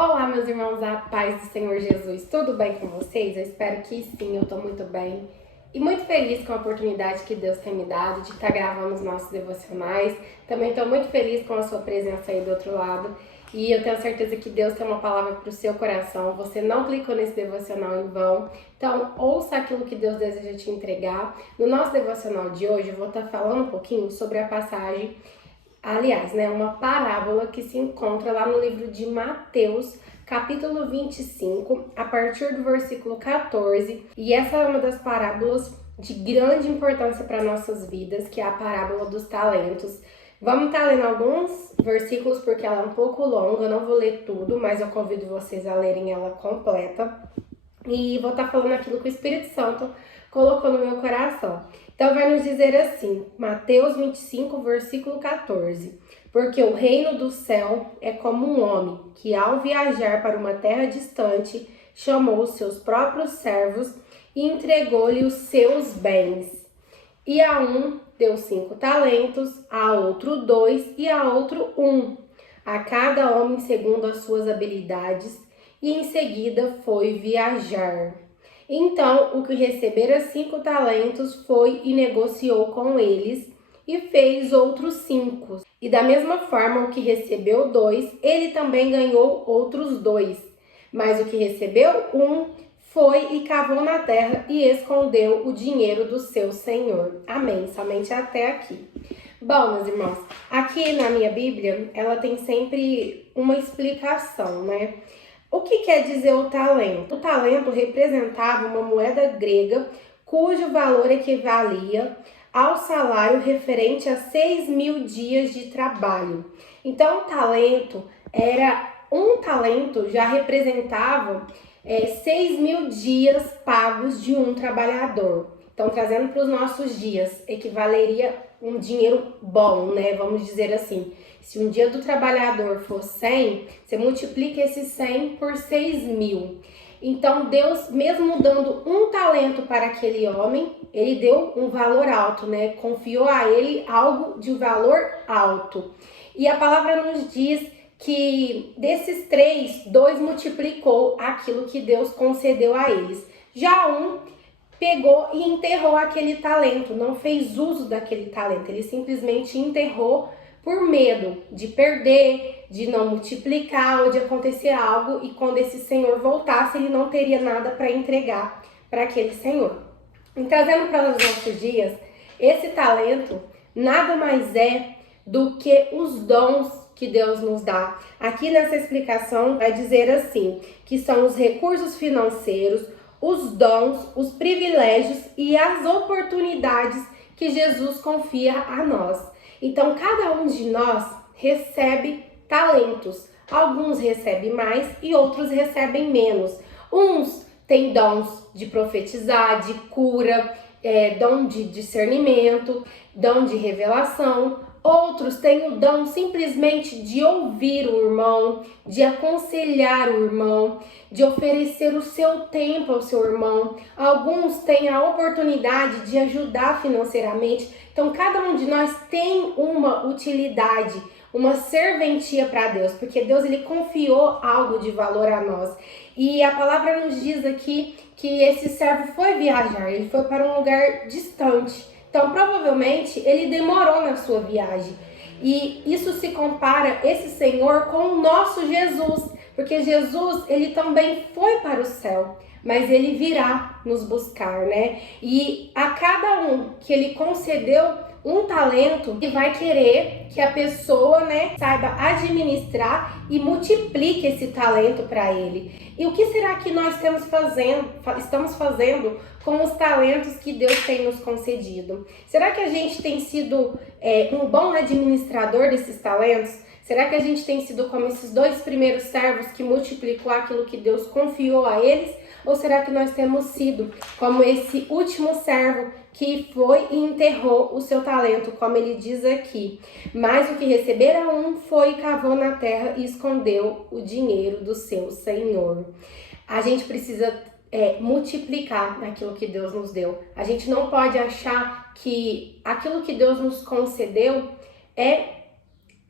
Olá, meus irmãos, a paz do Senhor Jesus, tudo bem com vocês? Eu espero que sim, eu tô muito bem e muito feliz com a oportunidade que Deus tem me dado de estar gravando os nossos devocionais. Também tô muito feliz com a sua presença aí do outro lado e eu tenho certeza que Deus tem uma palavra para o seu coração. Você não clicou nesse devocional em vão, então ouça aquilo que Deus deseja te entregar. No nosso devocional de hoje eu vou estar falando um pouquinho sobre a passagem. Aliás, uma parábola que se encontra lá no livro de Mateus, capítulo 25, a partir do versículo 14. E essa é uma das parábolas de grande importância para nossas vidas, que é a parábola dos talentos. Vamos estar lendo alguns versículos porque ela é um pouco longa, eu não vou ler tudo, mas eu convido vocês a lerem ela completa. E vou estar falando aquilo que o Espírito Santo colocou no meu coração. Então vai nos dizer assim, Mateus 25, versículo 14. Porque o reino do céu é como um homem que, ao viajar para uma terra distante, chamou os seus próprios servos e entregou-lhe os seus bens. E a um deu 5 talentos, a outro 2 e a outro 1, a cada homem segundo as suas habilidades, e em seguida foi viajar. Então, o que recebera 5 talentos foi e negociou com eles e fez outros 5. E da mesma forma, o que recebeu 2, ele também ganhou outros 2. Mas o que recebeu 1 foi e cavou na terra e escondeu o dinheiro do seu senhor. Amém. Somente até aqui. Bom, meus irmãos, aqui na minha Bíblia, ela tem sempre uma explicação, né? O que quer dizer o talento? O talento representava uma moeda grega cujo valor equivalia ao salário referente a 6.000 dias de trabalho. Então, um talento já representava 6.000 dias pagos de um trabalhador. Então, trazendo para os nossos dias, equivaleria um dinheiro bom, né? Vamos dizer assim. Se um dia do trabalhador for 100, você multiplica esse 100 por 6.000. Então, Deus, mesmo dando um talento para aquele homem, ele deu um valor alto, né? Confiou a ele algo de valor alto. E a palavra nos diz que desses 3, 2 multiplicou aquilo que Deus concedeu a eles. Já um pegou e enterrou aquele talento, não fez uso daquele talento, ele simplesmente enterrou por medo de perder, de não multiplicar ou de acontecer algo, e quando esse senhor voltasse, ele não teria nada para entregar para aquele senhor. E trazendo para os nossos dias, esse talento nada mais é do que os dons que Deus nos dá. Aqui nessa explicação vai dizer assim, que são os recursos financeiros, os dons, os privilégios e as oportunidades que Jesus confia a nós. Então, cada um de nós recebe talentos. Alguns recebem mais e outros recebem menos. Uns têm dons de profetizar, de cura, dom de discernimento, dom de revelação. Outros têm o dom simplesmente de ouvir o irmão, de aconselhar o irmão, de oferecer o seu tempo ao seu irmão. Alguns têm a oportunidade de ajudar financeiramente. Então, cada um de nós tem uma utilidade, uma serventia para Deus, porque Deus ele confiou algo de valor a nós. E a palavra nos diz aqui que esse servo foi viajar, ele foi para um lugar distante. Então, provavelmente, ele demorou na sua viagem. E isso se compara, esse Senhor, com o nosso Jesus. Porque Jesus, ele também foi para o céu, mas ele virá nos buscar, né? E a cada um que ele concedeu um talento, ele vai querer que a pessoa, saiba administrar e multiplique esse talento para ele. E o que será que nós estamos fazendo com os talentos que Deus tem nos concedido? Será que a gente tem sido um bom administrador desses talentos? Será que a gente tem sido como esses 2 primeiros servos que multiplicou aquilo que Deus confiou a eles? Ou será que nós temos sido como esse último servo que foi e enterrou o seu talento, como ele diz aqui? Mas o que recebera um foi e cavou na terra e escondeu o dinheiro do seu senhor. A gente precisa multiplicar aquilo que Deus nos deu. A gente não pode achar que aquilo que Deus nos concedeu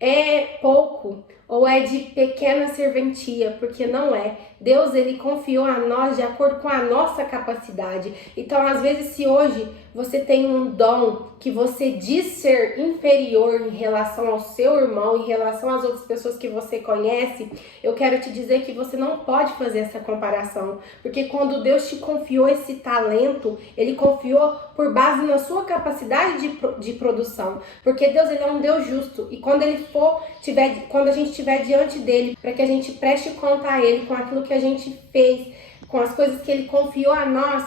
é pouco ou é de pequena serventia, porque não é. Deus, ele confiou a nós de acordo com a nossa capacidade. Então, às vezes, se hoje você tem um dom que você diz ser inferior em relação ao seu irmão, em relação às outras pessoas que você conhece, eu quero te dizer que você não pode fazer essa comparação, porque quando Deus te confiou esse talento, ele confiou por base na sua capacidade de produção, porque Deus, ele é um Deus justo, e quando a gente estiver diante dele, para que a gente preste conta a ele com aquilo que a gente fez, com as coisas que ele confiou a nós,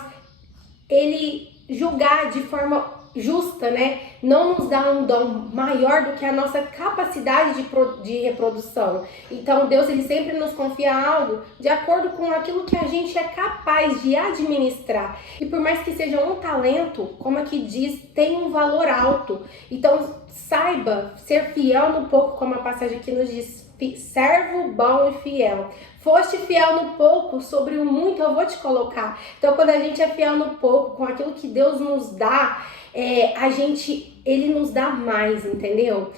ele julgar de forma justa, né? Não nos dá um dom maior do que a nossa capacidade de reprodução. Então Deus, ele sempre nos confia algo de acordo com aquilo que a gente é capaz de administrar. E por mais que seja um talento, como aqui diz, tem um valor alto. Então saiba ser fiel no pouco, como a passagem aqui nos diz, servo bom e fiel. Foste fiel no pouco, sobre o muito eu vou te colocar. Então, quando a gente é fiel no pouco, com aquilo que Deus nos dá, ele nos dá mais, entendeu?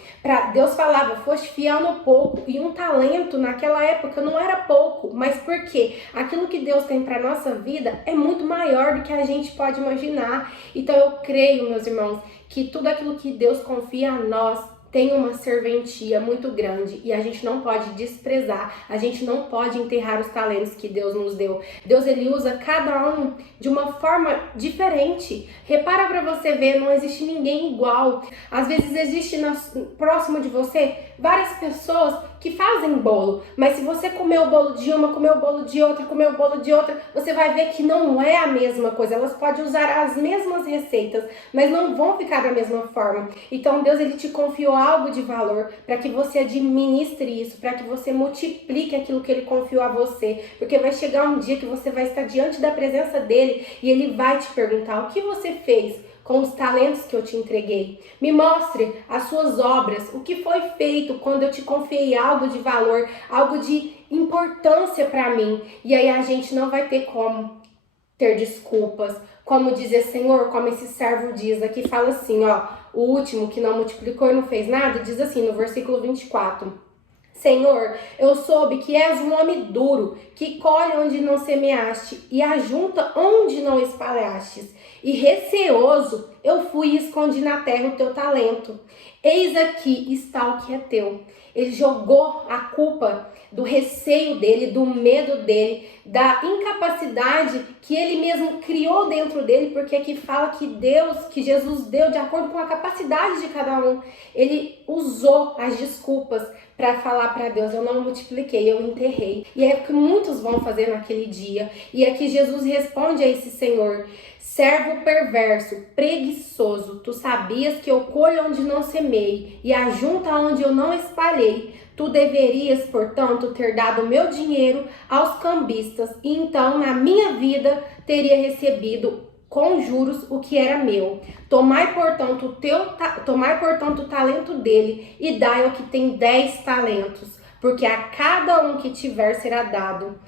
Deus falava, foste fiel no pouco, e um talento naquela época não era pouco, mas por quê? Aquilo que Deus tem para nossa vida é muito maior do que a gente pode imaginar. Então, eu creio, meus irmãos, que tudo aquilo que Deus confia a nós tem uma serventia muito grande, e a gente não pode desprezar, a gente não pode enterrar os talentos que Deus nos deu. Deus, ele usa cada um de uma forma diferente. Repara para você ver, não existe ninguém igual. Às vezes existe próximo de você várias pessoas que fazem bolo, mas se você comer o bolo de uma, comer o bolo de outra, comer o bolo de outra, você vai ver que não é a mesma coisa. Elas podem usar as mesmas receitas, mas não vão ficar da mesma forma. Então Deus, ele te confiou algo de valor para que você administre isso, para que você multiplique aquilo que ele confiou a você, porque vai chegar um dia que você vai estar diante da presença dele e ele vai te perguntar: o que você fez com os talentos que eu te entreguei? Me mostre as suas obras, o que foi feito quando eu te confiei algo de valor, algo de importância para mim. E aí a gente não vai ter como ter desculpas, como dizer: Senhor, como esse servo diz, aqui fala assim, ó, o último que não multiplicou e não fez nada, diz assim no versículo 24: Senhor, eu soube que és um homem duro, que colhe onde não semeaste e ajunta onde não espalhastes. E receoso eu fui e escondi na terra o teu talento. Eis aqui está o que é teu. Ele jogou a culpa do receio dele, do medo dele, da incapacidade que ele mesmo criou dentro dele, porque aqui fala que Jesus deu de acordo com a capacidade de cada um. Ele usou as desculpas para falar para Deus: eu não multipliquei, eu enterrei. E é o que muitos vão fazer naquele dia. E aqui Jesus responde a esse senhor: servo perverso, preguiçoso, tu sabias que eu colho onde não semei e ajunto onde eu não espalhei. Tu deverias, portanto, ter dado o meu dinheiro aos cambistas, e então na minha vida teria recebido com juros o que era meu. Tomai, portanto, o talento dele e dai ao que tem 10 talentos, porque a cada um que tiver será dado,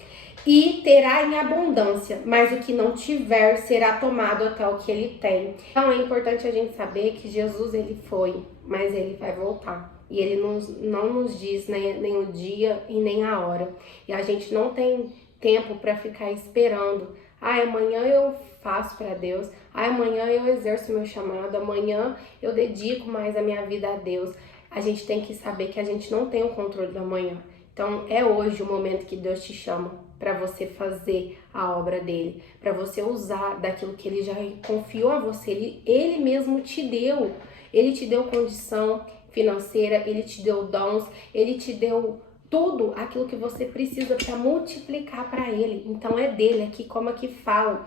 e terá em abundância, mas o que não tiver será tomado até o que ele tem. Então é importante a gente saber que Jesus, ele foi, mas ele vai voltar. E ele não nos diz nem o dia e nem a hora. E a gente não tem tempo para ficar esperando: amanhã eu faço para Deus, amanhã eu exerço meu chamado, amanhã eu dedico mais a minha vida a Deus. A gente tem que saber que a gente não tem o controle do amanhã. Então é hoje o momento que Deus te chama para você fazer a obra dele, para você usar daquilo que ele já confiou a você. Ele mesmo te deu. Ele te deu condição financeira, ele te deu dons, ele te deu tudo aquilo que você precisa para multiplicar para ele. Então é dele. Aqui, como aqui fala,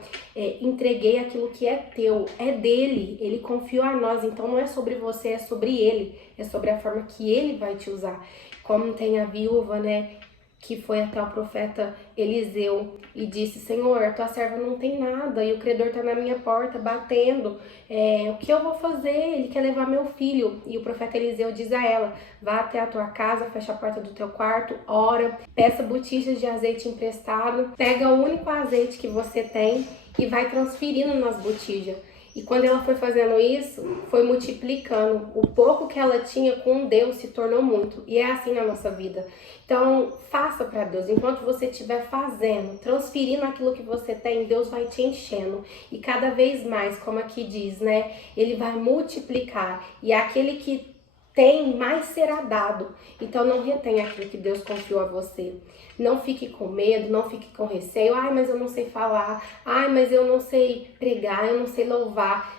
entreguei aquilo que é teu, é dele, ele confiou a nós. Então não é sobre você, é sobre ele, é sobre a forma que ele vai te usar. Como tem a viúva, né, que foi até o profeta Eliseu e disse: Senhor, tua serva não tem nada e o credor está na minha porta batendo, o que eu vou fazer? Ele quer levar meu filho. E o profeta Eliseu diz a ela: vá até a tua casa, fecha a porta do teu quarto, ora, peça botijas de azeite emprestado, pega o único azeite que você tem e vai transferindo nas botijas. E quando ela foi fazendo isso, foi multiplicando. O pouco que ela tinha com Deus se tornou muito. E é assim na nossa vida. Então, faça para Deus. Enquanto você estiver fazendo, transferindo aquilo que você tem, Deus vai te enchendo. E cada vez mais, como aqui diz, né? Ele vai multiplicar. E aquele que tem, mais será dado. Então não retenha aquilo que Deus confiou a você. Não fique com medo, não fique com receio. Ai, mas eu não sei falar. Ai, mas eu não sei pregar, eu não sei louvar.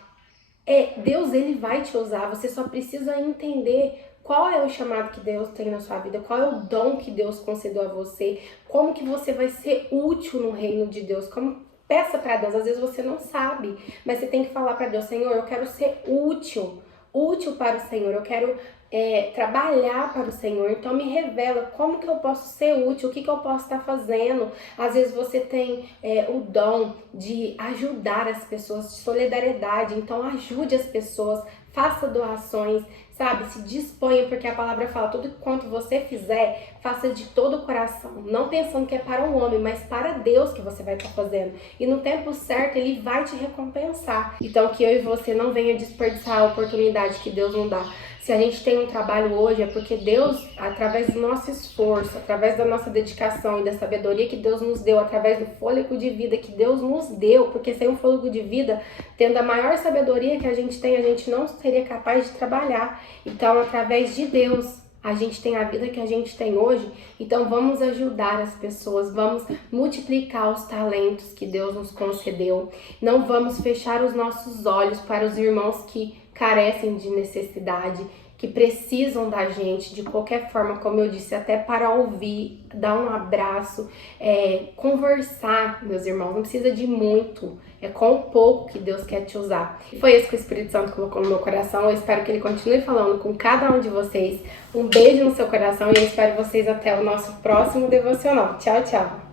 Deus, ele vai te usar. Você só precisa entender qual é o chamado que Deus tem na sua vida, qual é o dom que Deus concedeu a você, como que você vai ser útil no reino de Deus. Peça para Deus, às vezes você não sabe, mas você tem que falar para Deus: Senhor, eu quero ser útil para o Senhor, eu quero trabalhar para o Senhor, então me revela como que eu posso ser útil, o que eu posso estar fazendo. Às vezes você tem o dom de ajudar as pessoas, de solidariedade, então ajude as pessoas, faça doações, sabe? Se disponha, porque a palavra fala: tudo quanto você fizer, faça de todo o coração, não pensando que é para um homem, mas para Deus que você vai estar fazendo. E no tempo certo, Ele vai te recompensar. Então, que eu e você não venha desperdiçar a oportunidade que Deus nos dá. Se a gente tem um trabalho hoje, é porque Deus, através do nosso esforço, através da nossa dedicação e da sabedoria que Deus nos deu, através do fôlego de vida que Deus nos deu, porque sem um fôlego de vida, tendo a maior sabedoria que a gente tem, a gente não seria capaz de trabalhar. Então, através de Deus, a gente tem a vida que a gente tem hoje. Então vamos ajudar as pessoas, vamos multiplicar os talentos que Deus nos concedeu. Não vamos fechar os nossos olhos para os irmãos que carecem de necessidade, que precisam da gente de qualquer forma, como eu disse, até para ouvir, dar um abraço, conversar, meus irmãos, não precisa de muito, é com o pouco que Deus quer te usar. Foi isso que o Espírito Santo colocou no meu coração, eu espero que ele continue falando com cada um de vocês. Um beijo no seu coração e eu espero vocês até o nosso próximo devocional. Tchau, tchau!